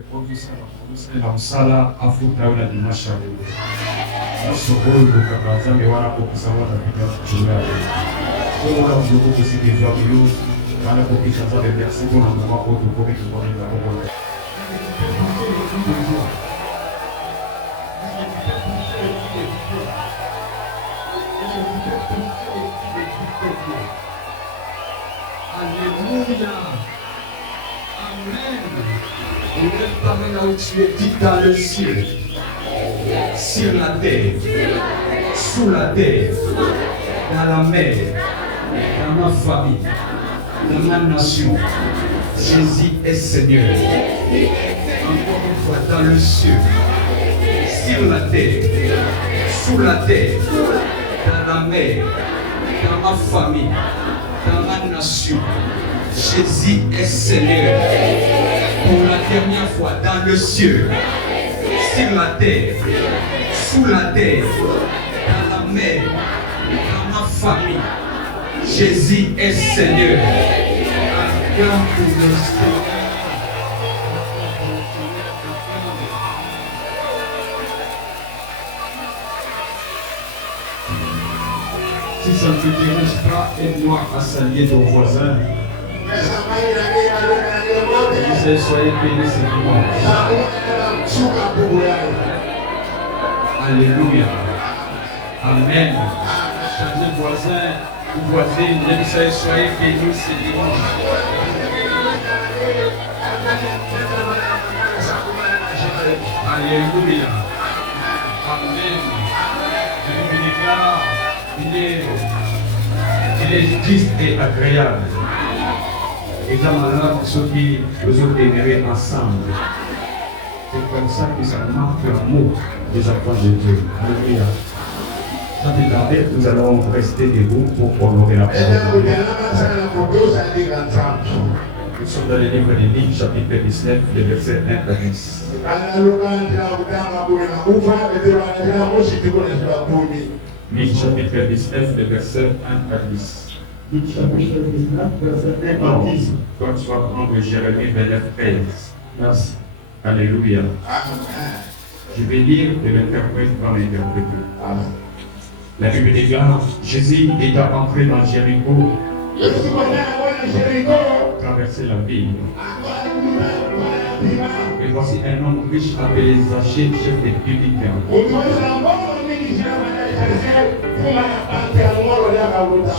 La msala afuta ula ni mashauri. Sokoni kukaza mewana kukusanya na vitu kuchunga. Kwa wala mdogo kusikizwa hiyo kana kupita za bebe siku na mama kwa tuko kwa ndio kwa. Alléluia. Amen. Il est parmi là où tu es dit dans le ciel, sur la terre, sous la terre, dans la mer, dans ma famille, dans ma nation. Jésus est Seigneur. Encore une fois, dans le ciel, sur la terre, sous la terre, dans la mer, dans ma famille, dans ma nation. Jésus est Seigneur. Pour la dernière fois, dans le ciel, sur la terre, sous la terre, dans la mer, dans ma famille, Jésus est Seigneur. Acclame pour le Seigneur. Si ça ne te dérange pas, aide-moi à saluer ton voisin. Disais, soyez bénis ce dimanche. Alléluia. Amen. Chers voisins ou voisines, disais, soyez bénis ce dimanche. Alléluia. Amen. Il est juste et agréable. Et dans malheur, ceux qui nous ont démarrés ensemble. C'est comme ça que ça marque l'amour des enfants de Dieu. Alléluia. Sans détarder, nous allons rester debout pour honorer la parole de Dieu. Nous sommes dans le livre de Luc, chapitre 19, les versets 1 à 10. Luc, chapitre 19, les versets 1 à 10. Luc chapitre 19, verset 1 à 10. Toi, tu vas prendre Jérémie 29, 13. Merci. Alléluia. Je vais lire et l'interprète va l'interpréter. La Bible déclare, Jésus étant entré dans Jéricho, traversait la ville. Et voici un homme riche appelé Zachée, chef des publicains.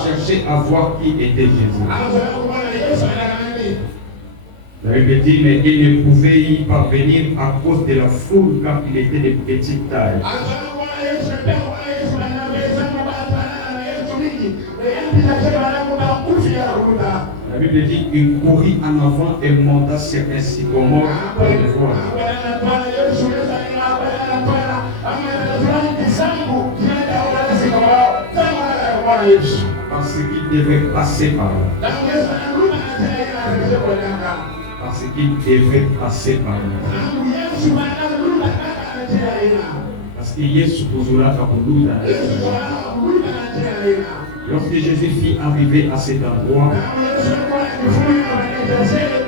Cherchez à voir qui était Jésus. La Bible dit, mais il ne pouvait y parvenir à cause de la foule car il était de petite taille. La Bible dit, il courut en avant et monta sur un sycomore pour le voir. Parce qu'il devait passer par là. Parce qu'il devait passer par là. Parce qu'il y a supposé là pour lorsque Jésus fit arriver à cet endroit,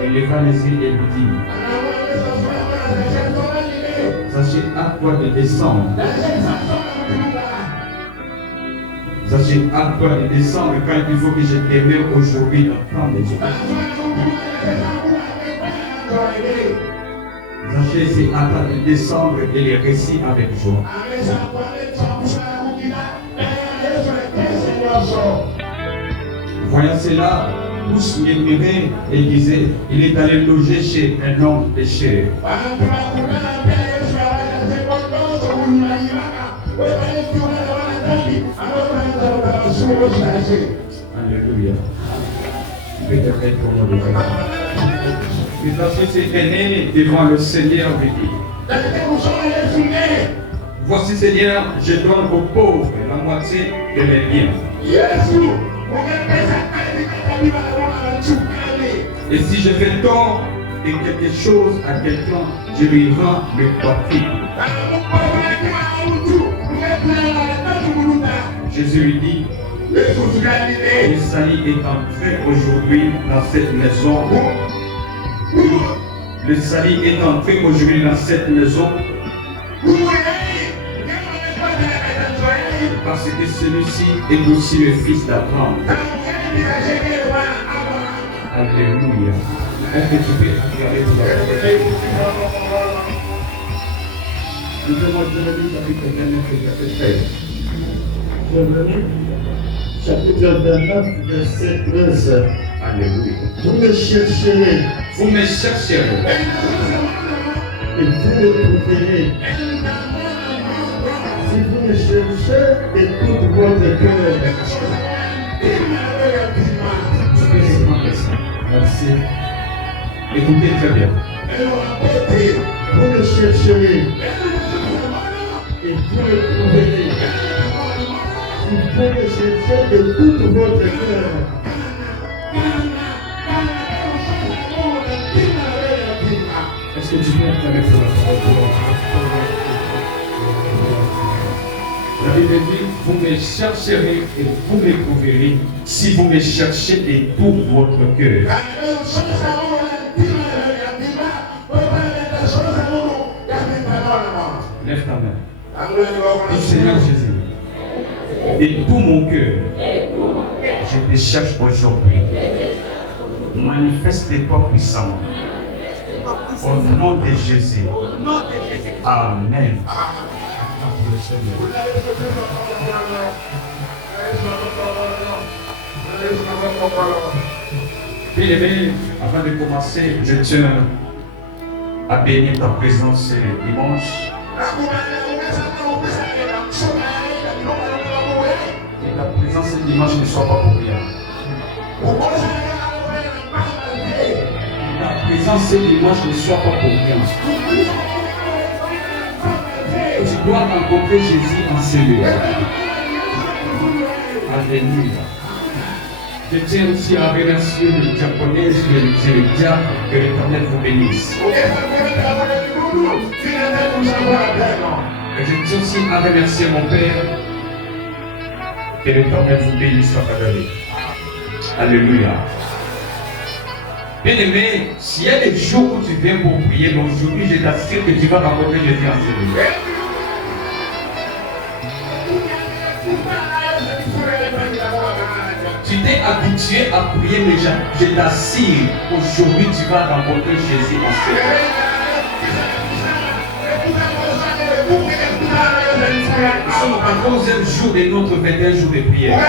il leva les yeux et lui dit, sachez à toi de descendre. Sachez à toi de descendre car il faut que je t'aime aujourd'hui dans tant de Dieu. Sachez c'est à toi de descendre et les récits avec joie. Voyant cela, tous murmuraient et disaient, il est allé loger chez un homme pécheur. Alléluia. Peut-être pour nous de mais parce que c'est né devant le Seigneur de Dieu. Voici Seigneur, je donne aux pauvres la moitié de mes biens. Et si je fais tort de quelque chose à quelqu'un, je lui rends le quadruple. Jésus lui dit, le salut est entré aujourd'hui dans cette maison Le salut est entré aujourd'hui dans cette maison. Parce que celui-ci est aussi le fils d'Abraham. Alléluia. Est-ce que tu peux regarder pour nous devons Jérémie chapitre 29 et verset 13. Jérémie, chapitre 29, verset 13. Alléluia. Vous me chercherez Vous me chercherez et vous me trouverez. Si vous me cherchez de tout votre cœur. Merci. Écoutez très bien. Vous me chercherez et vous me trouverez. Si vous me cherchez de tout votre cœur. Est-ce que tu peux acclamer pour la parole? La Bible dit, vous me chercherez et vous me trouverez si vous me cherchez de tout votre cœur. Lève ta main. Dis Seigneur Jésus, de tout mon cœur, je te cherche aujourd'hui. Manifeste-toi puissamment. Au nom de Jésus. Amen. Bien-aimé, avant de commencer, je tiens à bénir ta présence ce dimanche. Et ta présence ce dimanche ne soit pas pour rien. Ta présence ce dimanche ne soit pas pour rien. Tu dois rencontrer Jésus en ce lieu. Alléluia. Je tiens aussi à remercier les diaconais et les diacres, que l'Éternel vous bénisse. Et je tiens aussi à remercier mon Père, que l'Éternel vous bénisse à Kadali. Alléluia. Bien-aimé, s'il y a des jours où tu viens pour prier, mais aujourd'hui je t'assure que tu vas rencontrer Jésus en ce lieu. Tu t'es habitué à prier, mais je t'assure, aujourd'hui tu vas rencontrer Jésus en ce lieu. Nous sommes au 14e jour de notre 21 jours de prière.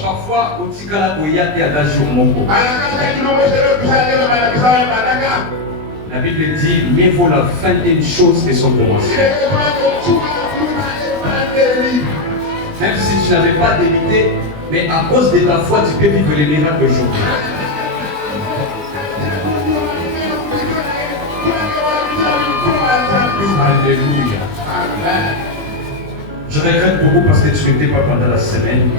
Chaque fois, au Tigala, il y a des jours mon La Bible dit, mieux vaut la fin d'une chose que son commencement. Même si tu n'avais pas d'évité, mais à cause de ta foi, tu peux vivre les miracles aujourd'hui. Alléluia. Je regrette beaucoup parce que tu n'étais pas pendant la semaine.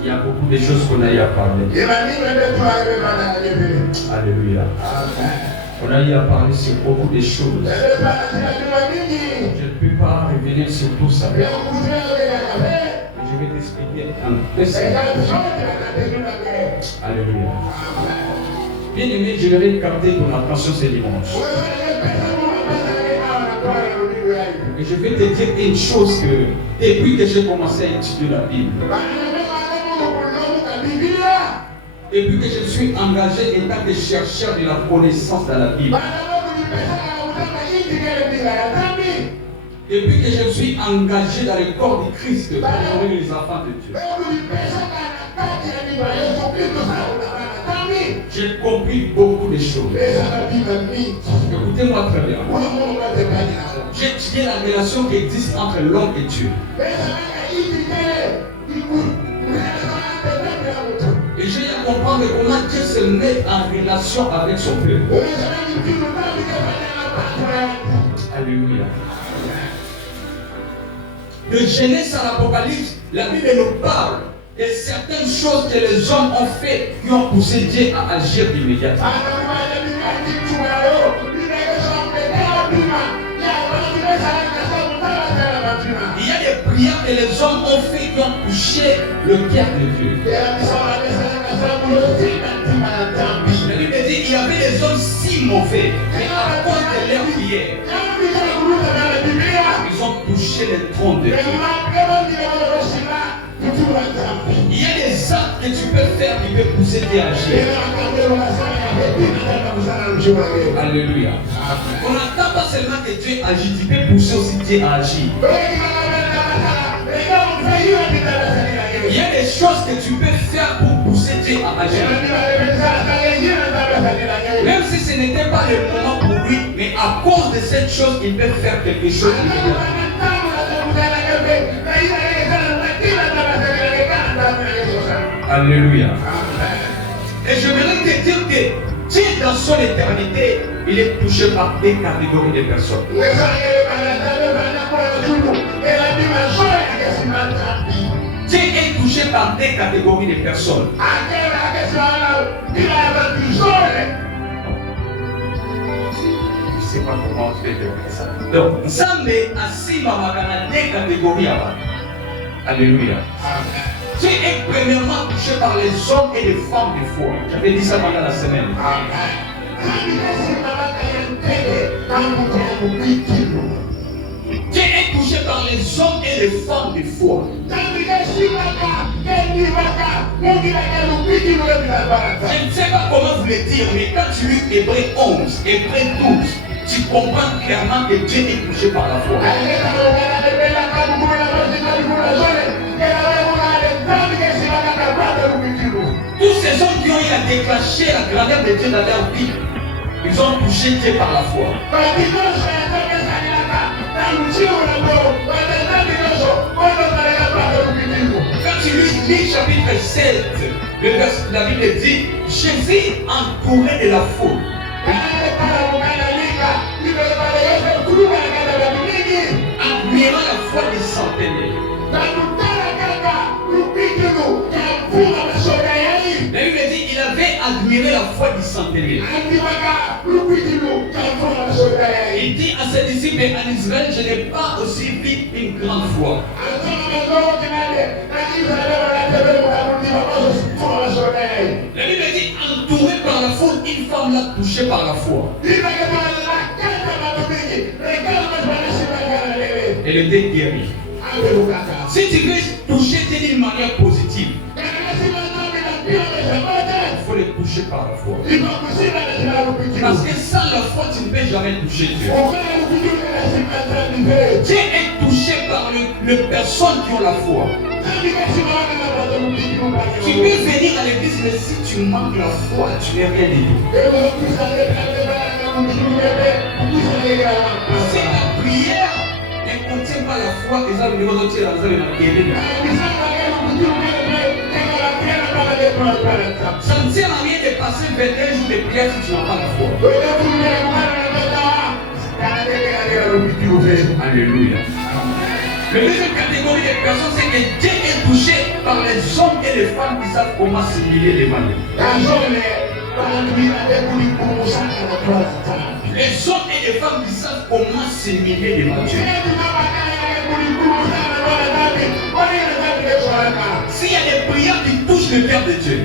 Il y a beaucoup de choses qu'on a eu à parler. Alléluia. On a eu à parler sur beaucoup de choses. Je ne peux pas revenir sur tout ça. Je vais t'expliquer un peu ça. Alléluia. Bien aimé, je vais capter ton attention ce dimanche. Et je vais te dire une chose que depuis que j'ai commencé à étudier la Bible, depuis que je suis engagé en tant que chercheur de la connaissance dans la Bible, depuis que je suis engagé dans le corps de Christ pour former les enfants de Dieu, j'ai compris beaucoup de choses. Écoutez-moi très bien. J'ai étudié la relation qui existe entre l'homme et Dieu. Et j'ai à comprendre comment Dieu se met en relation avec son peuple. Alléluia. De Genèse à l'Apocalypse, la Bible nous parle de certaines choses que les hommes ont fait qui ont poussé Dieu à agir immédiatement. Il y a des prières que les hommes ont fait qui ont touché le cœur de Dieu. La Bible dit qu'il y avait des hommes si mauvais, mais à cause de leurs prières, ils ont touché le trône de Dieu. Il y a des actes que tu peux faire qui peuvent pousser Dieu à agir. Alléluia. On n'attend pas seulement que Dieu agit, tu peux pousser aussi Dieu à agir. Il y a des choses que tu peux faire pour pousser Dieu à agir. Même si ce n'était pas le moment pour lui, mais à cause de cette chose, il peut faire quelque chose. Alléluia. Et je voudrais te dire que Dieu, dans son éternité, il est touché par des catégories de personnes. Dieu est touché par des catégories de personnes. Je ne sais pas comment je vais dire ça. Donc, Nzambe asima makana des catégories avant. Alléluia. Dieu est premièrement touché par les hommes et les femmes de foi. J'avais dit ça pendant la semaine. Dieu est touché par les hommes et les femmes de foi. Je ne sais pas comment vous le dire, mais quand tu lis Hébreux 11, Hébreux 12, tu comprends clairement que Dieu est touché par la foi. Tous ces hommes qui ont eu à déclencher la grandeur de Dieu dans leur vie, ils ont touché Dieu par la foi. Quand tu lis chapitre 7, la Bible dit, Jésus entouré de la foule. Admirant la foi des centenaires. La Bible dit qu'il avait admiré la foi du centenaire. Il dit à ses disciples, en Israël, je n'ai pas aussi vu une grande foi. La Bible dit, entouré par la foule, une femme l'a touché par la foi. Elle était guérie. Si tu veux toucher Dieu d'une manière positive, il faut le toucher par la foi. Parce que sans la foi, tu ne peux jamais toucher Dieu. Dieu est touché par les personnes qui ont la foi. Tu peux venir à l'église, mais si tu manques la foi, tu n'es rien dit. Si ta prière ne contient pas la foi, les hommes ne vont pas tirer dans la ça ne sert à rien de passer 21 jours de prière si tu n'as pas la foi. Alléluia. La deuxième catégorie de personnes, c'est que Dieu est touché par les hommes et les femmes qui savent comment s'humilier devant lui. Les hommes et les femmes qui savent comment s'humilier devant Dieu. S'il y a des prières qui touchent le cœur de Dieu,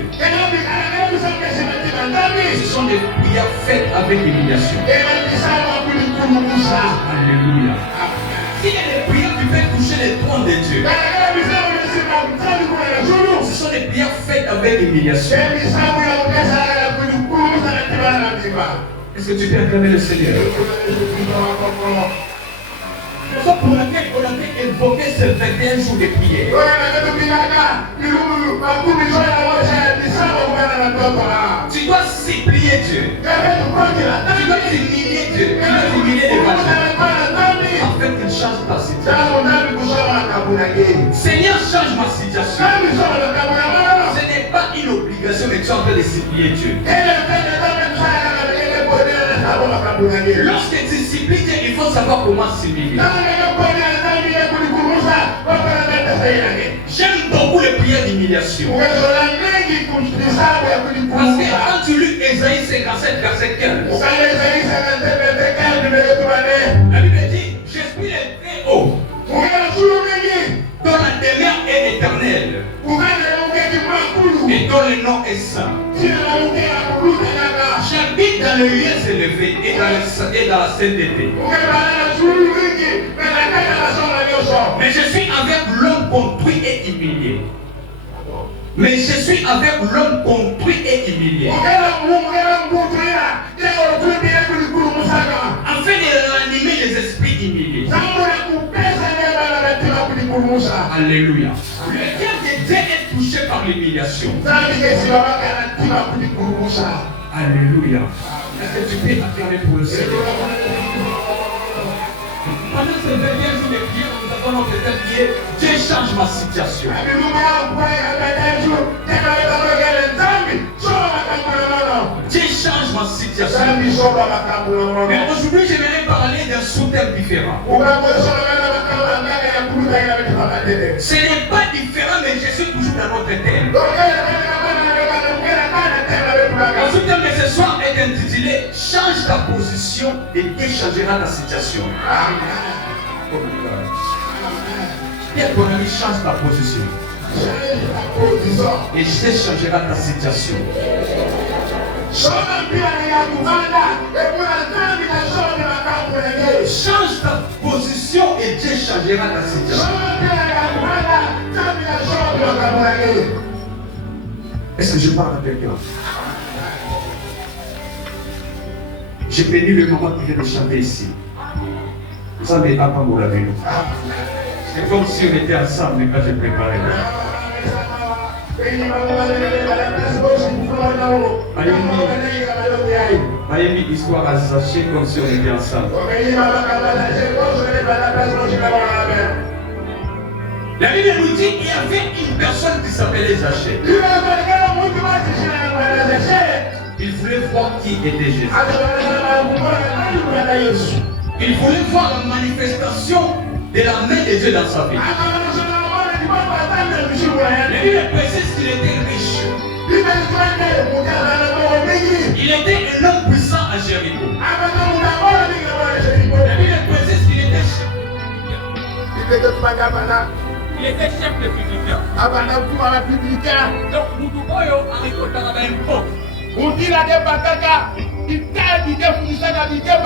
ce sont des prières faites avec humiliation. Alléluia. S'il y a des prières qui peuvent toucher le trône de Dieu, ce sont des prières faites avec humiliation. Est-ce que tu peux acclamer le Seigneur? C'est ça pour laquelle on avait évoqué ces 21 jours de prière. Tu dois supplier Dieu. Tu dois humilier Dieu. Tu dois humilier les personnes afin qu'il change ta situation. Seigneur, change ma situation. Ce n'est pas une obligation, mais tu es en train de supplier Dieu. Lorsque tu supplies Dieu, il faut savoir comment s'humilier. J'aime beaucoup les prières d'humiliation. Parce que quand tu lis Ésaïe 57, verset 15, la Bible dit, j'espère les très haut. éternel et dont le nom est saint. J'habite dans les lieux élevés et dans la sainteté. Mais je suis avec l'homme construit et humilié. Mais je suis avec l'homme construit et humilié. Afin de ranimer les esprits humiliés. Alléluia. Le cœur de Dieu est touché par l'humiliation. Alléluia. Est-ce que tu peux acclamer pour le Seigneur? Pendant ces derniers jours de prière, nous avons notre tête prier. Dieu change ma situation. Dieu change ma situation. Mais aujourd'hui, j'aimerais parler d'un sous-thème différent. Ce n'est pas différent, mais je suis toujours dans notre thème. Le sous-thème de ce soir est intitulé Change ta position et Dieu changera ta situation. Bien ton ami, change ta position et Dieu changera ta situation. Change ta position et Dieu changera ta situation. Est-ce que je parle à quelqu'un? J'ai béni le moment qui vient de chanter ici. Vous savez, papa vous l'avez vu. C'est comme si on était ensemble quand j'ai préparé. Mayemi histoire à sachet comme si on était ensemble. La Bible nous dit qu'il y avait une personne qui s'appelait Zachée. Il voulait voir qui était Jésus. Il voulait voir la manifestation de la main de Dieu dans sa vie. La Bible précise qu'il était riche. Il était un homme puissant à Jéricho. La Bible précise qu'il était chef. Il était chef de publicain. Donc, nous devons aller au impôt. On dit la débakaka, il t'a dit que vous dites que il était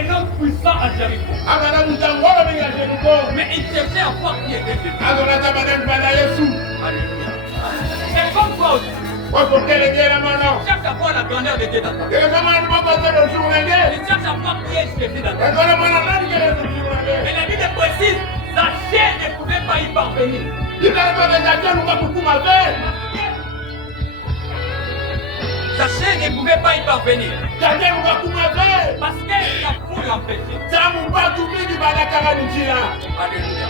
un homme puissant à Jéricho. Mais il cherchait à voir qui était Jésus. C'est comme toi aussi. Cherche à voir la grandeur de Dieu dans ta vie. Il cherche à voir qui est Jésus dans ta vie. Mais la Bible précise, Zachée ne pouvait pas y parvenir. Zachée ne pouvait pas y parvenir. Parce que la foule l'empêchait. Alléluia.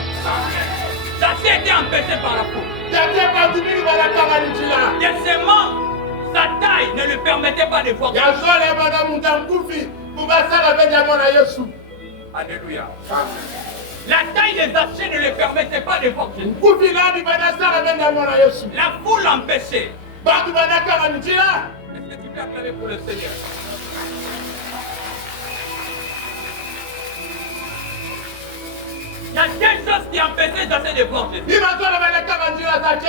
Zachée était empêché par la foule. Deuxièmement, sa taille ne lui permettait pas de voir. Alléluia. La taille des Zachée ne lui permettait pas de voir Jésus. La foule l'empêchait. Est-ce que tu peux acclamer pour le Seigneur? Il y a quelque chose qui empêchait Zachée de voir Jésus.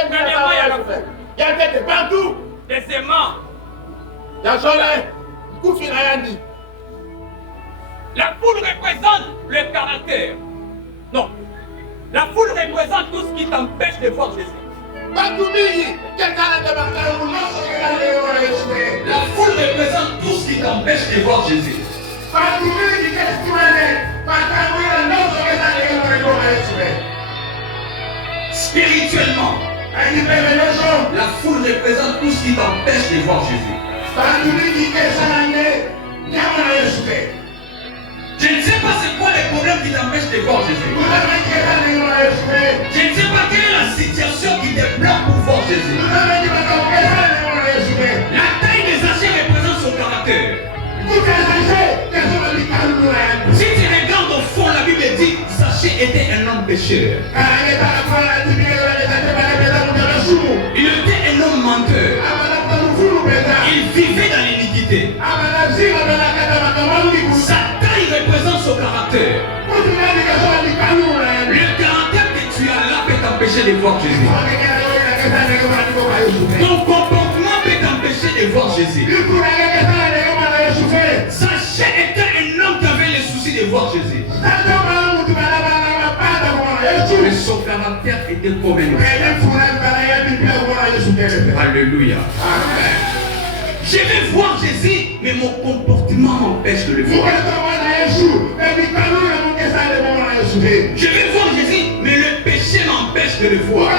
Premièrement, il y a la foule. Deuxièmement, la foule représente le caractère. Non. La foule représente tout ce qui t'empêche de voir Jésus. La foule représente tout ce qui t'empêche de voir Jésus. Spirituellement, la foule représente tout ce qui t'empêche de voir Jésus. Je ne sais pas c'est quoi les problèmes qui t'empêchent de voir Jésus. Je ne sais pas quelle est la situation qui te bloque pour voir Jésus. La taille des Zachée représente son caractère. Si tu regardes au fond, la Bible dit Zachée était un homme pécheur. Il était un homme menteur. Il vivait dans l'iniquité. Sa taille représente t'empêcher de voir Jésus. Ton comportement peut t'empêcher de voir Jésus. Sachez était un homme qui avait le souci de voir Jésus. Mais son caractère était comme un homme. Alléluia. Je vais voir Jésus, mais mon comportement m'empêche de le voir. Je vais voir Jésus, mais le péché m'empêche de le voir.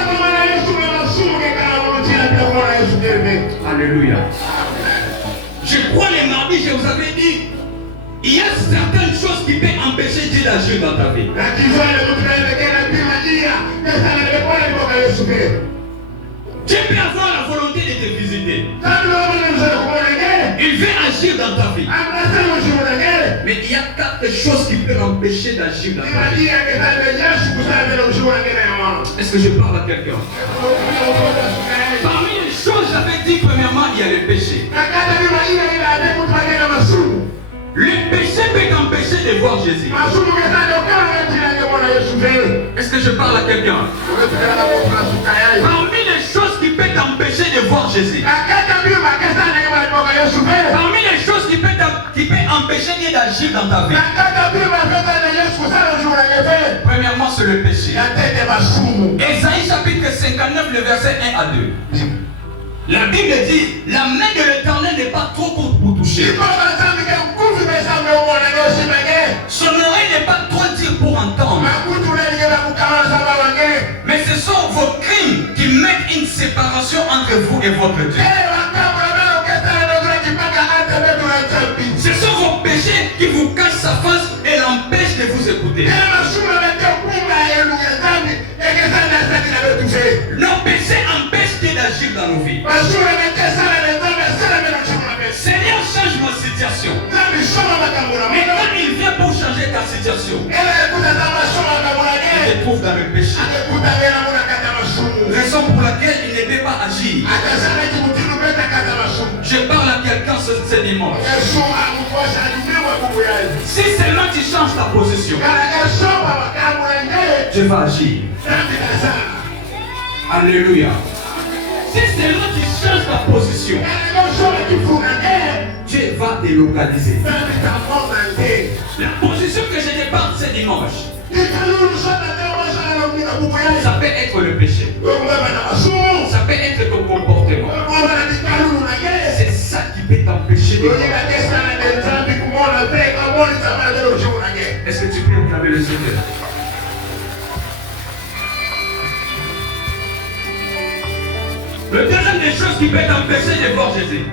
Alléluia. Je crois les mardis, je vous avais dit, il y a certaines choses qui peuvent empêcher Dieu d'agir dans ta vie. Dieu peut avoir la volonté de te visiter. Il veut agir dans ta vie. Mais il y a quelque chose qui peut l'empêcher d'agir dans ta vie. Est-ce que je parle à quelqu'un? Parmi les choses, j'avais dit premièrement, il y a le péché. Le péché peut t'empêcher de voir Jésus. Est-ce que je parle à quelqu'un? Parmi les choses qui peuvent t'empêcher de voir Jésus. Parmi les choses qui peuvent empêcher Dieu d'agir dans ta vie. Premièrement, c'est le péché. Ésaïe chapitre 59, le verset 1 à 2. La Bible dit, la main de l'Éternel n'est pas trop courte pour toucher. Son oreille n'est pas trop dure pour entendre. Mais ce sont vos crimes qui mettent une séparation entre vous et votre Dieu. Ce sont vos péchés qui vous cachent sa face et l'empêchent de vous écouter. Nos péchés empêchent Dieu d'agir dans nos vies. Seigneur, change ma situation. Mais quand il vient pour changer ta situation, il te trouve dans le péché. Raison pour laquelle il ne peut pas agir. Je parle à quelqu'un ce dimanche. Si seulement tu changes ta position, Dieu va agir. Alléluia. Si seulement tu changes ta position, Dieu va te localiser. La position que je te parle ce dimanche, ça peut être le péché. Ça peut être ton comportement. C'est ça qui peut t'empêcher de voir. Est-ce que tu peux acclamer le Seigneur? Le deuxième des choses qui peut t'empêcher de voir Jésus,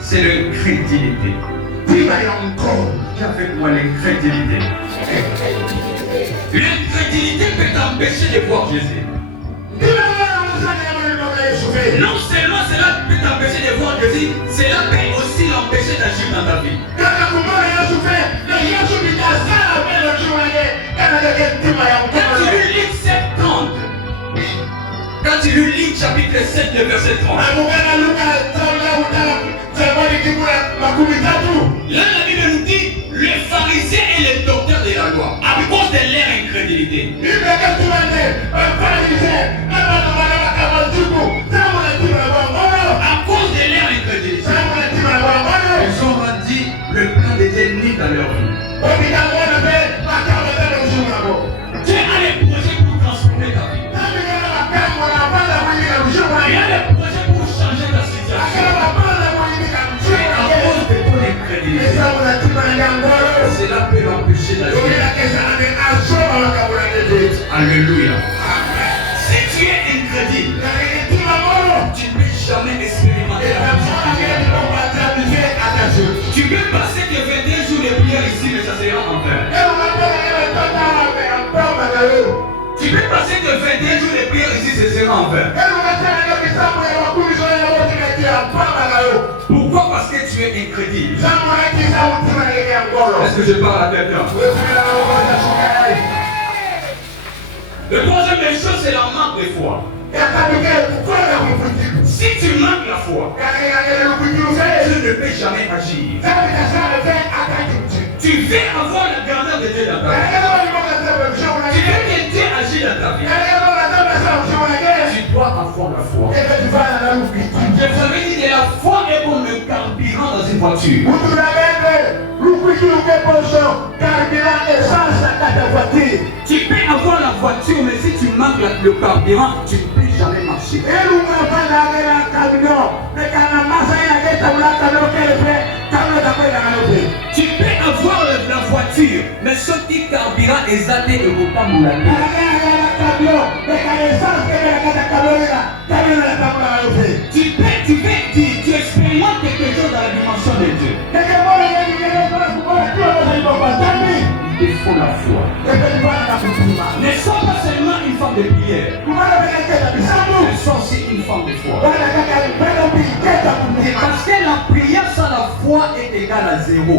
c'est l'incrédulité. Dis avec moi l'incrédulité. L'incrédulité peut t'empêcher de voir Jésus. Non seulement cela peut t'empêcher de voir Jésus, cela peut aussi l'empêcher d'agir dans ta vie. Quand tu lis Luc chapitre 7, le verset 30, là la Bible nous dit, les pharisiens et les docteurs de la loi, à cause de leur incrédulité, ils ont rendu le plan de Dieu ni dans leur vie. Dieu a les projets pour transformer ta vie. Il y a des projets pour changer ta situation. Mais à cause de ton incrédulité, cela peut l'empêcher d'agir. Alléluia. Si tu es incrédule, tu ne peux jamais expérimenter la puissance. Tu peux passer que 21 jours de prière ici, mais ça sera en vain. Tu peux passer que 21 jours de prière ici, ce sera en vain. Pourquoi? Parce que tu es incrédule. Est-ce que je parle à quelqu'un? Le troisième des choses, c'est la manque de foi. Si tu manques la foi, tu ne peux jamais agir. Tu veux avoir la grandeur de Dieu dans ta vie. Tu veux que Dieu agisse dans ta voiture. Tu peux avoir la voiture, mais si tu manques le carburant, tu ne peux jamais marcher. Tu peux avoir la voiture, mais ce qui carburant est allé et vous pas mouliner. Tu expérimentes quelque chose dans la dimension de Dieu. Il faut la foi. Ne sois pas seulement une femme de prière, mais sois aussi une femme de foi. Parce que la prière sans la foi est égale à zéro.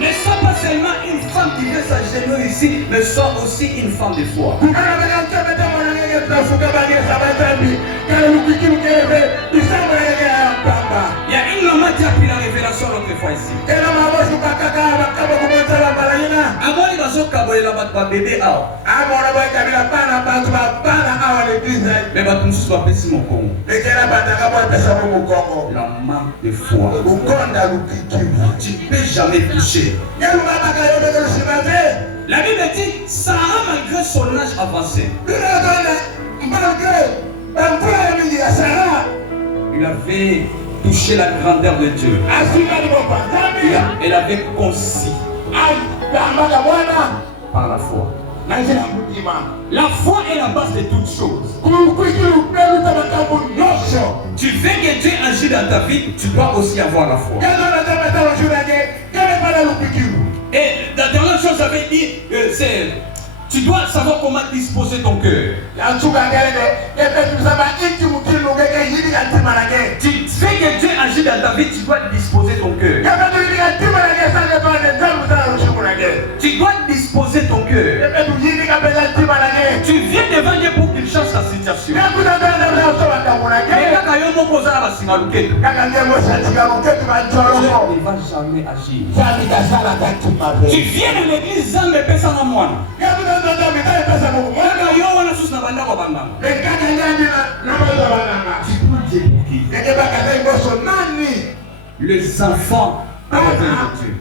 Ne sois pas seulement une femme qui veut s'agenouiller ici, mais sois aussi une femme de foi. Il y a une maman qui a pris la révélation l'autre fois ici. Mais va tout soit pessi mon con. La manque de foi. Tu ne peux jamais toucher. La Bible dit Sarah malgré son âge avancé. Il avait touché la grandeur de Dieu. Elle avait conçu par la foi. La foi est la base de toutes choses. Tu veux que Dieu agisse dans ta vie, tu dois aussi avoir la foi. Et la dernière chose, j'avais dit, c'est tu dois savoir comment disposer ton cœur. Tu sais que Dieu agit dans ta vie, tu dois disposer ton cœur. Tu dois disposer ton cœur. Tu viens devant Dieu pour qu'il change ta situation. Il ne va jamais agir. Tu viens de l'église, ça ne pèse à moi. Les enfants de Dieu.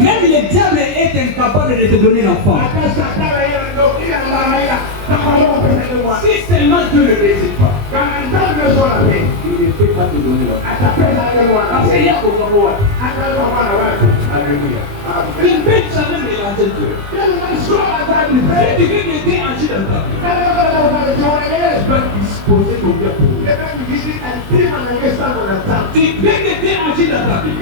Même le diable est incapable de te donner l'enfant. Si seulement Dieu ne le désire pas, il ne peut pas te donner l'enfant. Parce qu'il y a aucun roi. Il ne peut jamais mélanger Dieu. Si tu veux que Dieu agisse dans ta vie, tu dois disposer ton cœur pour lui. Tu veux que Dieu agisse dans ta vie.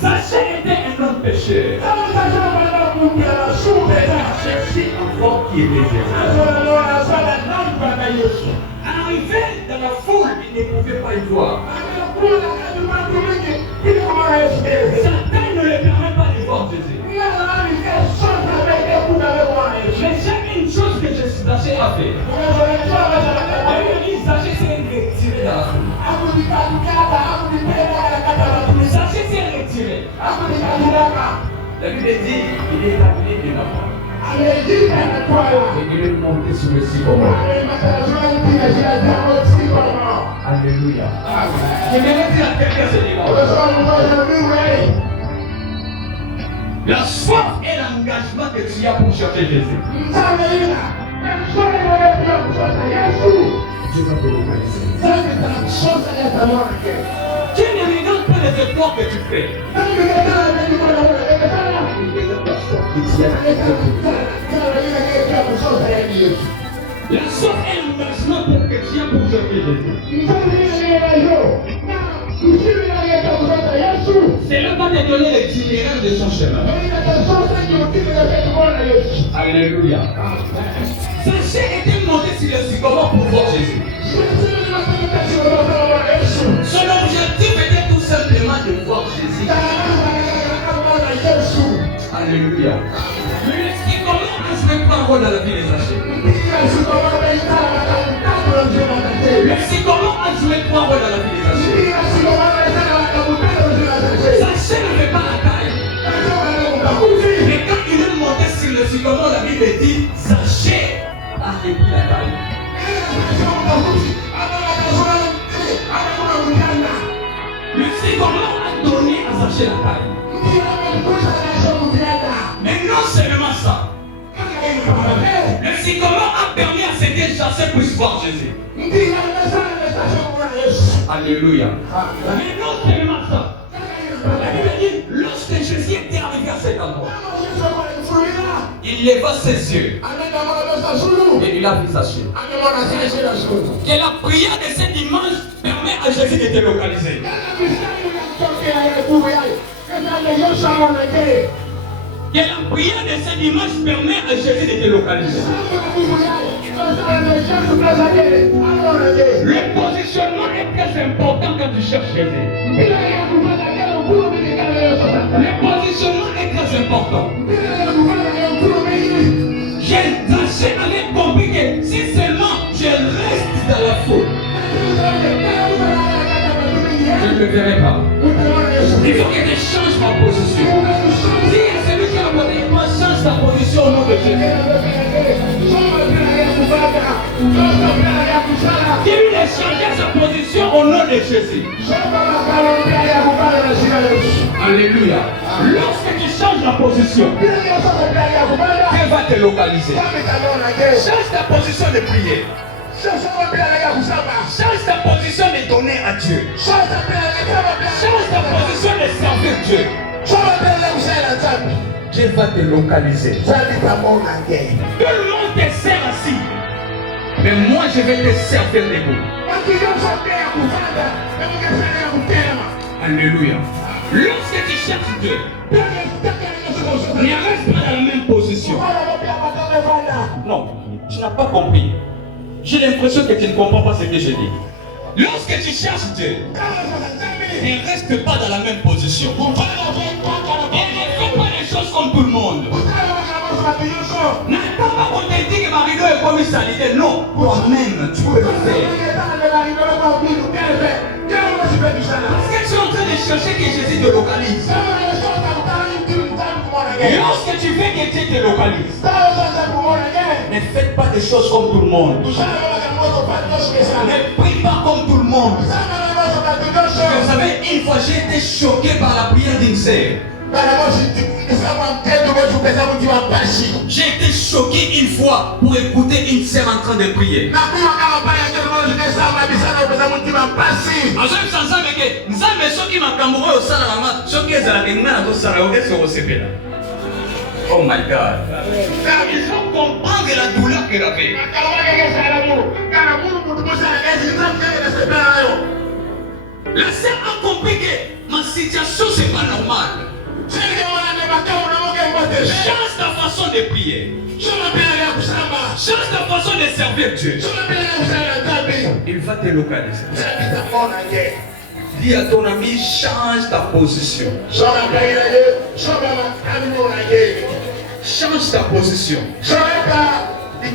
Sachez était un homme pécheur. Chercher encore qui est désiré. Arrivé dans la foule, il ne pouvait pas y voir. Satan ne le permet pas de voir Jésus. Mais j'ai une chose que Zaché a fait. Zaché s'est retiré dans la foule. Zaché s'est retiré. La Bible dit il est appelé de l'enfant. Et il est monté sur le sycomore. Alléluia. Je vais dire à quelqu'un ce dimanche. La soif et l'engagement que tu as pour chercher Jésus. Dieu va te localiser. Tu ne regardes pas les efforts que tu fais. La soif est l'engagement pour que tu as pour chercher Jésus. C'est là qu'on t'a donné l'itinéraire de son chemin. Alléluia. Zaché était monté sur le sycomore pour voir Jésus. Son objectif était tout simplement de voir Jésus. Alléluia. Lui comment je vais prendre rôle dans la vie des Zachée. Lui comment je vais prendre rôle dans la vie des Zachée. Zachée ne fait pas la taille. Mais quand il est monté sur le sycomore, la Bible dit Zachée a repris la taille. Le sycomore a donné à Zachée la taille. Mais non seulement ça. Le sycomore a permis à ces deux chasseurs puissent voir Jésus. Alléluia. Mais non seulement ça. La Bible dit, lorsque Jésus était arrivé à cet endroit, il leva ses yeux et il a vu Zachée. Que la prière de cet dimanche permet à Jésus d'être localisé. Que la prière de ce dimanche permet à Jésus d'être localisé. Le positionnement est très important quand tu cherches Jésus. Le positionnement est très important. Zachée avait compris que si seulement je reste dans la foule, je ne le verrai pas. Il faut que tu changes ma position. Dis à celui qui est à côté de toi, change ta position au nom de Jésus. Dis-lui de changer sa position au nom de Jésus. Alléluia. Lorsque tu changes la position, Dieu va te localiser. Change ta position de prier. Change ta position de donner à Dieu. Change ta position de servir Dieu. Dieu va te localiser. Tout le monde te sert assis. Mais moi je vais te servir debout. Alléluia. Lorsque tu cherches Dieu, ne reste pas dans la même position. Non, tu n'as pas compris. J'ai l'impression que tu ne comprends pas ce que je dis. Lorsque tu cherches Dieu, ne reste pas dans la même position. Et ne fais pas les choses comme tout le monde. N'attends pas qu'on te dise que ma rideau est comme une salité. Non, toi-même, tu peux le faire. Parce que tu es en train de chercher que Jésus te localise. Et lorsque tu veux que Dieu te localise, ne faites pas des choses comme tout le monde. Ne prie pas comme tout le monde. Vous savez, une fois j'ai été choqué par la prière d'une sœur. J'ai été choqué une fois pour écouter une sœur en train de prier. Oh my God. Car ils ont compris la douleur qu'elle avait. La sœur a compris que ma situation c'est pas normal. Change ta façon de prier. Change ta façon de servir Dieu. Il va te localiser. Dis à ton ami, change ta position. Change ta position. Et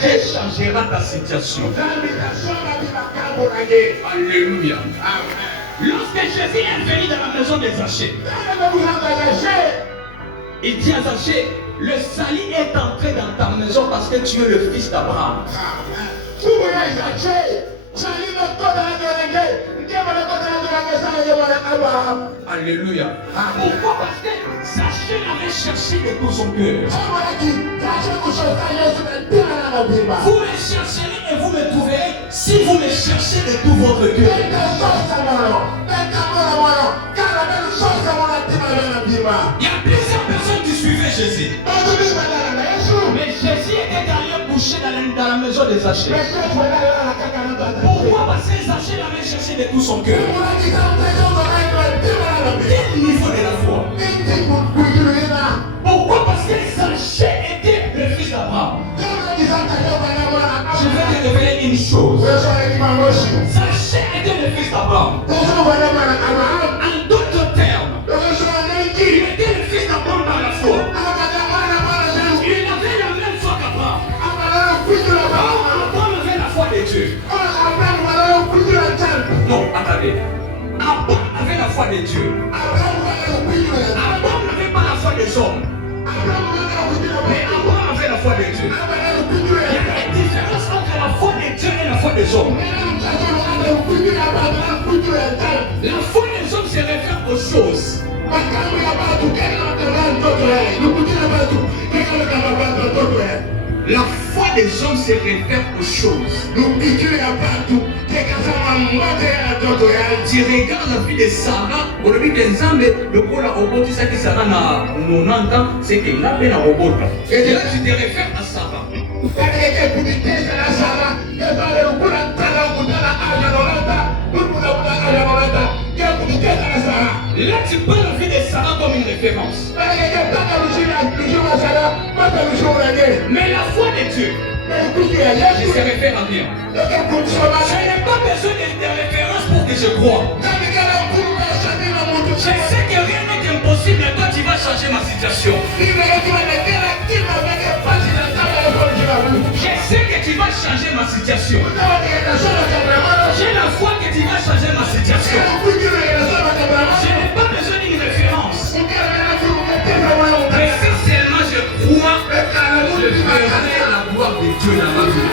Dieu changera ta situation. Alléluia. Lorsque Jésus est venu dans la maison de Zachée, il dit à Zachée, le salut est entré dans ta maison parce que tu es le fils d'Abraham. Alléluia. Pourquoi? Parce que Zachée avait cherché de tout son cœur. Vous me chercherez et vous me trouverez si vous me cherchez de tout votre cœur. Il y a plusieurs personnes qui suivaient Jésus. Mais Jésus était allé coucher dans la maison de Zachée. Pourquoi? Parce que Zachée l'avait cherché de tout son cœur. Quel niveau de la foi? Pourquoi? Parce que Zachée était le fils d'Abraham. Je vais te révéler une chose. Zachée était le fils d'Abraham. En d'autres termes, il était le fils de Dieu. Abraham n'avait pas la foi des hommes. Mais Abraham avait la foi de Dieu. Il y a une différence entre la foi de Dieu et la foi des hommes. La foi des hommes se réfère aux choses. La foi des hommes se réfère aux choses. Tu regardes la vie de Sarah, on a vu que Nzambe, le coup la robot, tu sais que Sarah n'a 90 ans, c'est qu'il n'a pas la robot. Et là, tu te réfères à Sarah. Là, tu prends la vie de Sarah comme une référence. Mais la foi de Dieu, je se réfère à rien. Je n'ai pas besoin de référence pour que je croie. Je sais que rien n'est impossible, mais toi tu vas changer ma situation. Je sais que tu vas changer ma situation. J'ai la foi que tu vas changer ma situation. Je n'ai pas besoin d'une référence. Mais si seulement je crois, je verrai la gloire de Dieu dans ma vie.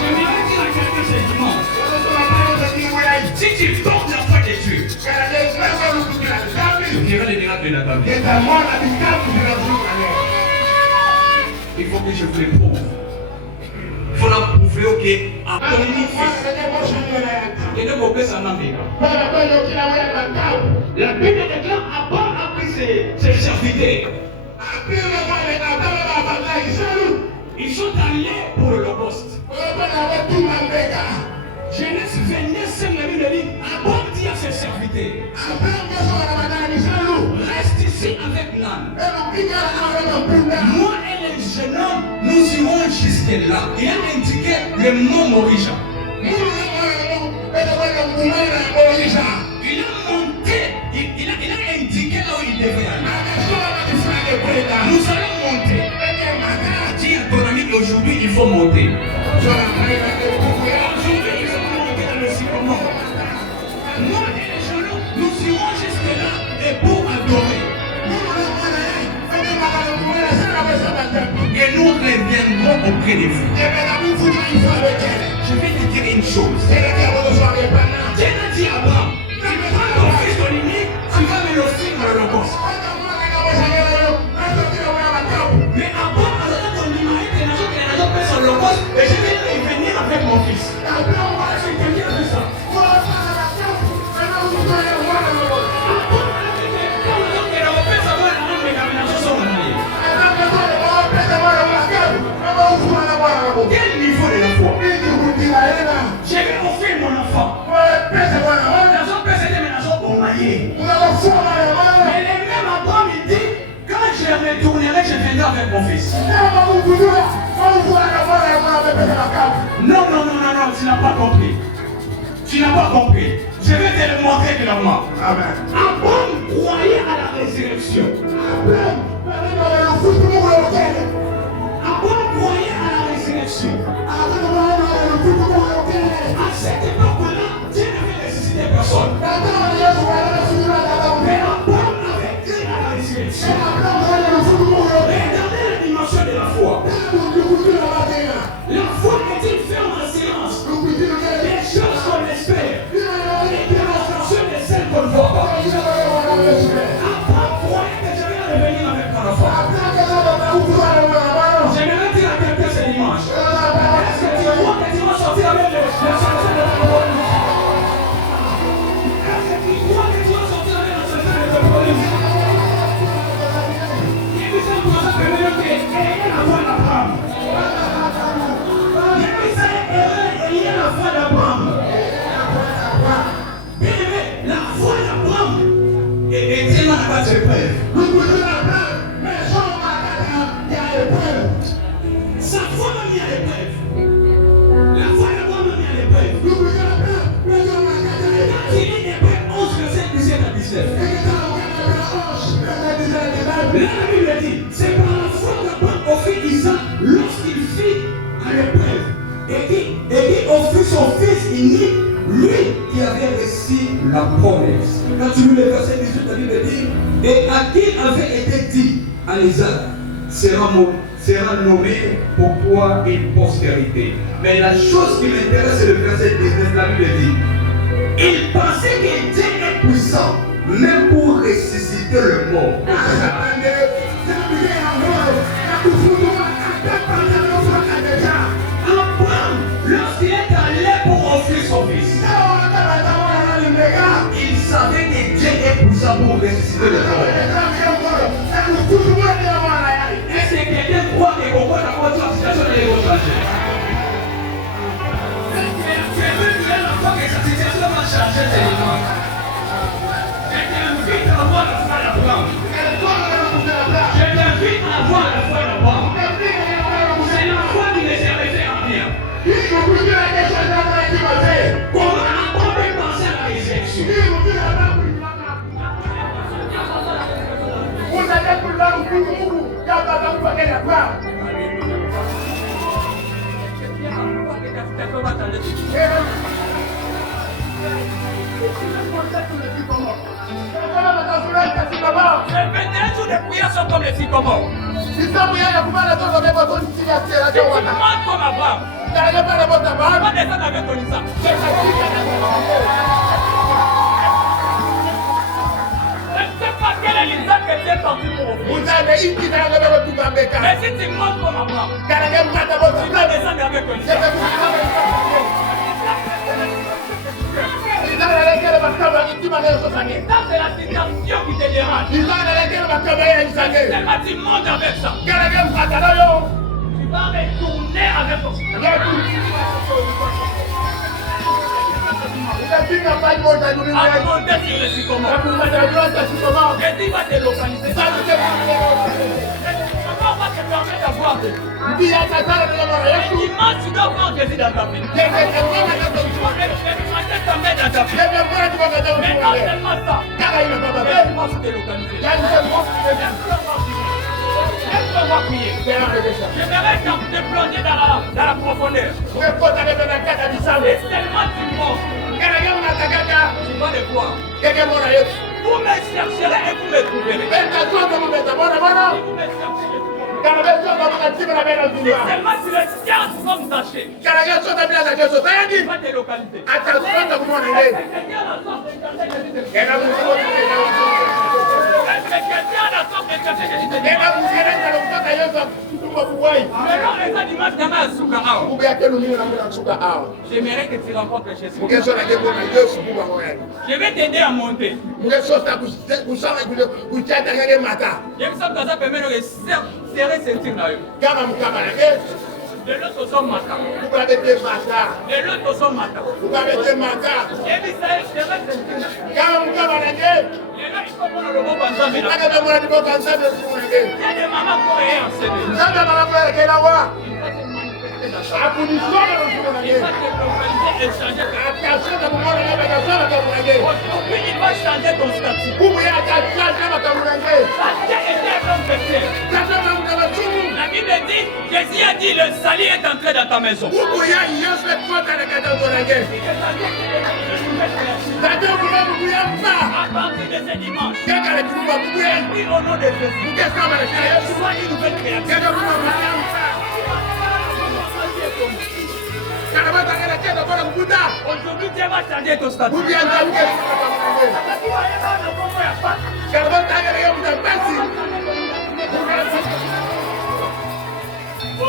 Je vais dire à quelqu'un ce dimanche. Si tu portes la foi de Dieu, tu verras les miracles de la vie. Il faut que je vous le prouve. Il faut la prouver, ok. À ton unique fils. Et de mon père, ça n'en est pas. La Bible déclare Abraham a pris ses serviteurs. Ils sont allés pour l'Holocauste. Genèse 29, 5, la Bible dit Abraham dit à ses serviteurs reste ici avec l'âne. Moi et les jeunes hommes, nous irons jusque-là. Il a indiqué le nom Morija. Il a monté, il a indiqué là où il devait aller. Nous allons monter. Dis à ton ami qu'aujourd'hui il faut monter. Aujourd'hui il faut monter dans le sycomore. Moi et les jeunes hommes, nous irons jusque-là et pour adorer. Et nous reviendrons auprès de vous. Je vais te dire une chose. Dieu a dit à Abraham, tu prends ton fils ton unique, tu vas me l'offrir à l'Holocauste. Mais Abraham a donné ton image et n'a pas fait son Holocauste et je vais venir avec mon fils. Je te dis de ça. Quel niveau de la foi? Je vais offrir mon enfant. Mais les mêmes Abraham il dit quand je retournerai, je viendrai avec mon fils. Non, tu n'as pas compris. Tu n'as pas compris. Je vais te le montrer clairement. Abraham croyait à la résurrection. Abraham croyait à la résurrection. À cette époque-là, Dieu n'avait ressuscité personne. Mais Abraham avait cru à la résurrection. Regardez la dimension de la foi. La foi est une ferme assurance. Les choses qu'on espère. Les démonstrations de celles qu'on ne voit pas. Abraham croyait que je vais revenir avec mon enfant. J'aimerais dire à quelqu'un ce dimanche. Est-ce que tu crois que tu vas sortir avec les chansons de la police? Est-ce que tu crois que tu vas sortir avec la chanson de la police? Il dit ça pour ça que Dieu dit ayez la foi d'Abraham. Il dit ça ayez la foi d'Abraham. Bien aimé, la foi d'Abraham est tellement à base de preuve. Sa foi m'a mis à l'épreuve. La foi d'Abraham m'a mis à l'épreuve. Quand il est Hébreux 11, verset 17 à 19. Là, la Bible dit, c'est par la foi qu'Abraham offrit Isaac lorsqu'il fit à l'épreuve. Et qui offrit son fils unique, lui qui avait reçu la Quand tu lis le verset 18, la Bible dit, et à qui avait été dit à Isaac, sera nommé pour toi une postérité. Mais la chose qui m'intéresse, c'est le verset 19, la Bible dit, il pensait que Dieu est puissant, même pour ressusciter le mort. Abraham, lorsqu'il est allé pour offrir son fils, il savait que Dieu est puissant pour ressusciter le mort. Est-ce que quelqu'un croit que qu'on voit la situation de l'évangile? Que sa situation va changer tellement. Je t'invite à voir la foi d'Abraham. Je t'invite à voir la foi d'Abraham. C'est la foi qui ne s'est référée à rien. Comment Abraham peut penser à la résurrection? Les prières sont comme les sycomores. Tu demandes comme Abraham. Pas descendre avec ton Isaac. Je ne sais pas quel est l'Isaac que tu es parti pour offrir. Mais si tu montes comme Abraham, tu vas descendre avec ton Isaac. Ça, c'est la situation qui te dérange. Seulement tu montes avec ça. Tu vas retourner avec ton Isaac. À monter sur le sycomore. Jésus va te localiser. Comment va te permettre d'avoir Jésus? Dimanche, tu dois voir Jésus dans ta vie. Ta main dans ta vie. Mais non seulement ça. Jésus va te localiser. Laisse-moi prier. J'aimerais te plonger dans la profondeur. Et tellement tu montes. Tu vas les voir. Vous me chercherez et vous me trouverez. Vous me chercherez. Si seulement tu le cherches comme taché, tu vas te localiser. J'aimerais que tu rencontres Jésus. Je vais t'aider à monter. De l'autre sont matin. De l'autre sont matin. Et puis ça est, c'est vrai que c'est les gens, ils comprennent le mot banzamé. Il y a des mamans coréennes en CD. Il va te manifester dans ça. Il va te localiser et changer. Aujourd'hui, il va changer ton statut. Ça était comme péché. La Bible dit, Jésus a dit, le salut est entré dans ta maison. À partir de ce dimanche, oui, au nom de Jésus, sois une nouvelle créature. Aujourd'hui, Dieu va changer ton statut. Oh,